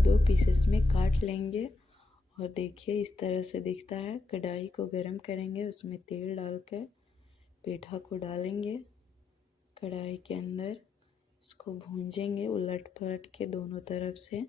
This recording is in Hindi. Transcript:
दो पीसेस में काट लेंगे। और देखिए इस तरह से दिखता है। कढ़ाई को गरम करेंगे, उसमें तेल डालकर पेठा को डालेंगे कढ़ाई के अंदर, इसको भूंजेंगे उलट पलट के दोनों तरफ से।